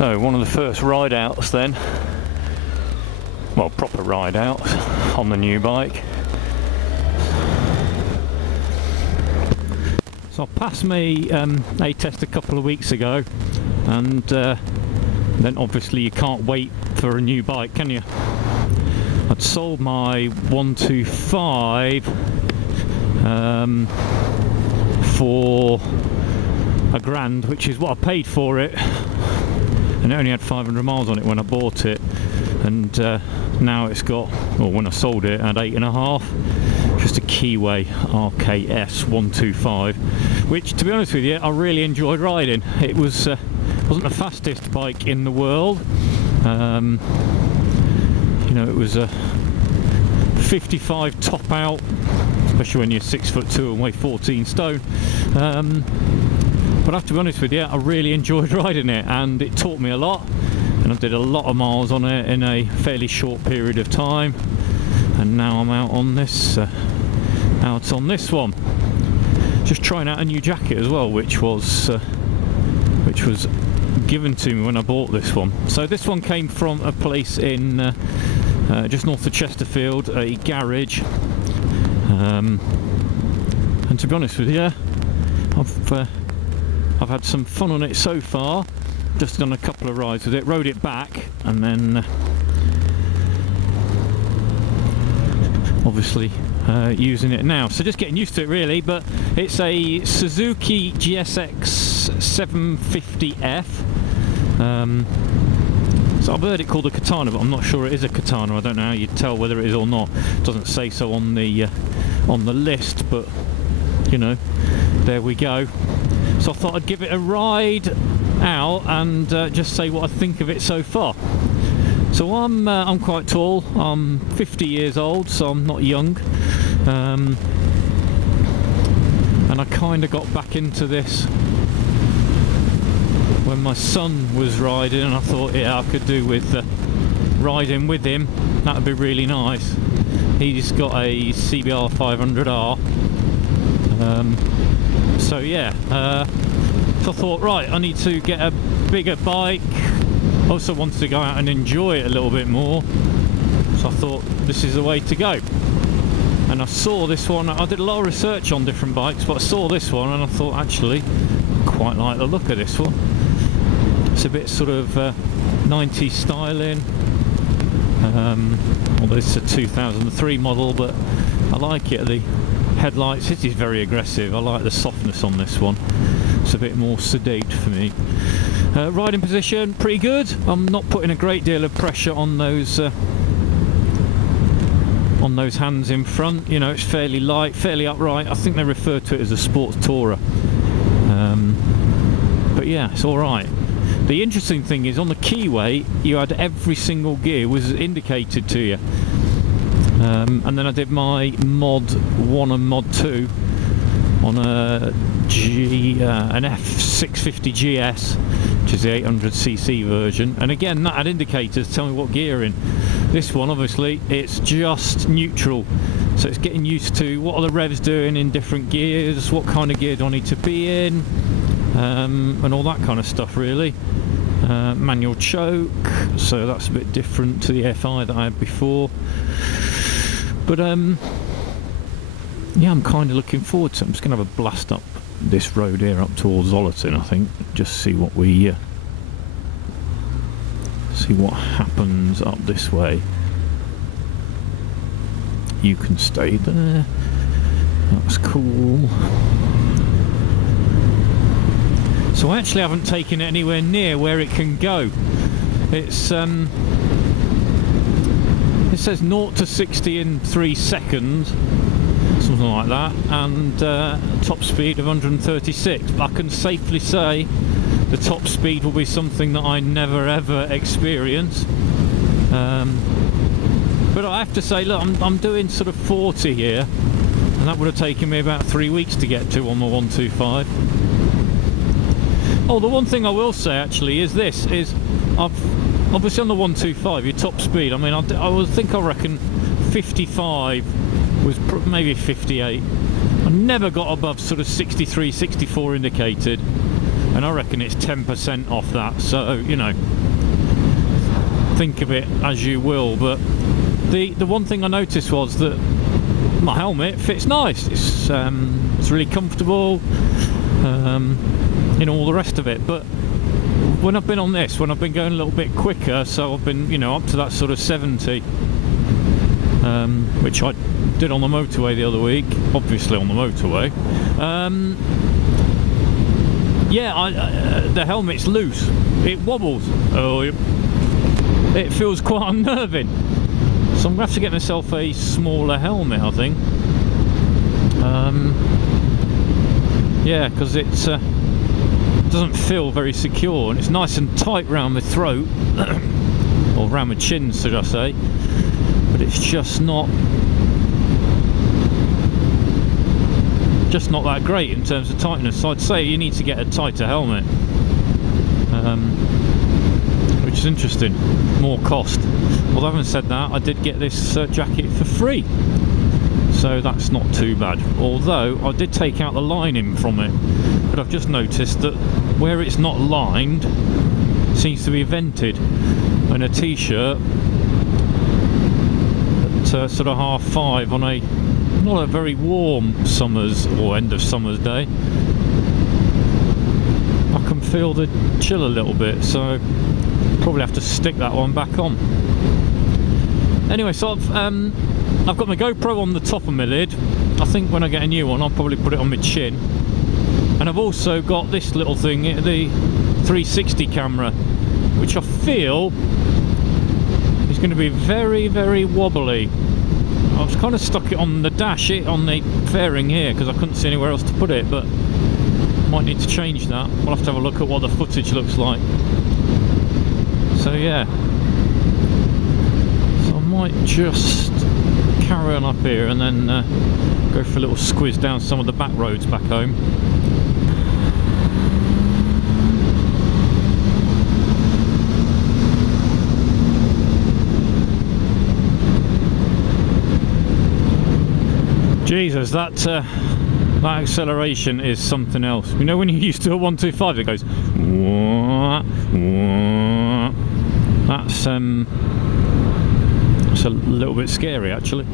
So one of the first ride outs then, well, proper ride outs on the new bike. So I passed my A test a couple of weeks ago, and then obviously you can't wait for a new bike, can you? I'd sold my 125 for £1,000, which is what I paid for it, and it only had 500 miles on it when I bought it, and now it's got, or when I sold it, at 8.5. Just a Keyway RKS 125, which, to be honest with you, I really enjoyed riding. It was wasn't the fastest bike in the world. You know, it was a 55 top out, especially when you're 6'2" and weigh 14 stone. But I have to be honest with you, I really enjoyed riding it, and it taught me a lot, and I did a lot of miles on it in a fairly short period of time. And now I'm out on this one, just trying out a new jacket as well, which was given to me when I bought this one. So this one came from a place in just north of Chesterfield, a garage, and to be honest with you, I've had some fun on it so far. Just done a couple of rides with it, rode it back, and then obviously using it now, so just getting used to it really. But it's a Suzuki GSX750F. So I've heard it called a Katana, but I'm not sure it is a Katana. I don't know how you'd tell whether it is or not. It doesn't say so on the list, but you know, there we go. So I thought I'd give it a ride out and just say what I think of it so far. So I'm quite tall. I'm 50 years old, so I'm not young. And I kind of got back into this when my son was riding, and I thought, yeah, I could do with riding with him. That would be really nice. He's got a CBR 500R. So yeah, so I thought, right, I need to get a bigger bike. Also wanted to go out and enjoy it a little bit more, so I thought this is the way to go. And I saw this one. I did a lot of research on different bikes, but I saw this one and I thought, actually, I quite like the look of this one. It's a bit sort of 90s styling, although it's a 2003 model, but I like it. The headlights, this is very aggressive. I like the softness on this one. It's a bit more sedate for me. Riding position, pretty good. I'm not putting a great deal of pressure on those hands in front. You know, it's fairly light, fairly upright. I think they refer to it as a sports tourer. But yeah, it's all right. The interesting thing is, on the Keyway, you had every single gear was indicated to you. And then I did my Mod 1 and Mod 2 on an F650 GS, which is the 800cc version, and again that had indicators tell me what gear in. This one, obviously, it's just neutral, so it's getting used to what are the revs doing in different gears, what kind of gear do I need to be in, and all that kind of stuff really. Manual choke, so that's a bit different to the FI that I had before, but yeah, I'm kind of looking forward to it. I'm just going to have a blast up this road here up towards Zollerton, I think, just see what we see what happens up this way. You can stay there. That's cool. So I actually haven't taken it anywhere near where it can go. It's it says 0 to 60 in 3 seconds, something like that, and top speed of 136. But I can safely say the top speed will be something that I never ever experience. But I have to say, look, I'm doing sort of 40 here, and that would have taken me about 3 weeks to get to on the 125. Oh, the one thing I will say actually is this: I've obviously on the 125, your top speed. I mean, I reckon 55 was maybe 58. I never got above sort of 63, 64 indicated, and I reckon it's 10% off that, so you know, think of it as you will. But the one thing I noticed was that my helmet fits nice. It's really comfortable, you know, all the rest of it. But when I've been on this, when I've been going a little bit quicker, so I've been, you know, up to that sort of 70, which I did on the motorway the other week, obviously on the motorway. Yeah, the helmet's loose. It wobbles. Oh, it feels quite unnerving. So I'm going to have to get myself a smaller helmet, I think. Yeah, because it doesn't feel very secure, and it's nice and tight round my throat, or round my chin, should I say. But it's just not that great in terms of tightness. So I'd say you need to get a tighter helmet, which is interesting. More cost. Although having said that, I did get this jacket for free, so that's not too bad. Although I did take out the lining from it, but I've just noticed that where it's not lined seems to be vented, and a t-shirt at sort of 5:30 on a not a very warm summer's or end of summer's day, I can feel the chill a little bit, so probably have to stick that one back on. Anyway, so I've got my GoPro on the top of my lid. I think when I get a new one, I'll probably put it on my chin. And I've also got this little thing, the 360 camera, which I feel is going to be very, very wobbly. I've kind of stuck it on the dash, on the fairing here, because I couldn't see anywhere else to put it, but might need to change that. We'll have to have a look at what the footage looks like. So yeah, so I might just carry on up here and then go for a little squiz down some of the back roads back home. Jesus, that acceleration is something else. You know, when you're used to a 125, it goes wah, wah. That's a little bit scary, actually.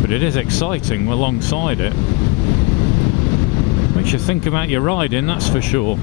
But it is exciting alongside it. Makes you think about your riding, that's for sure.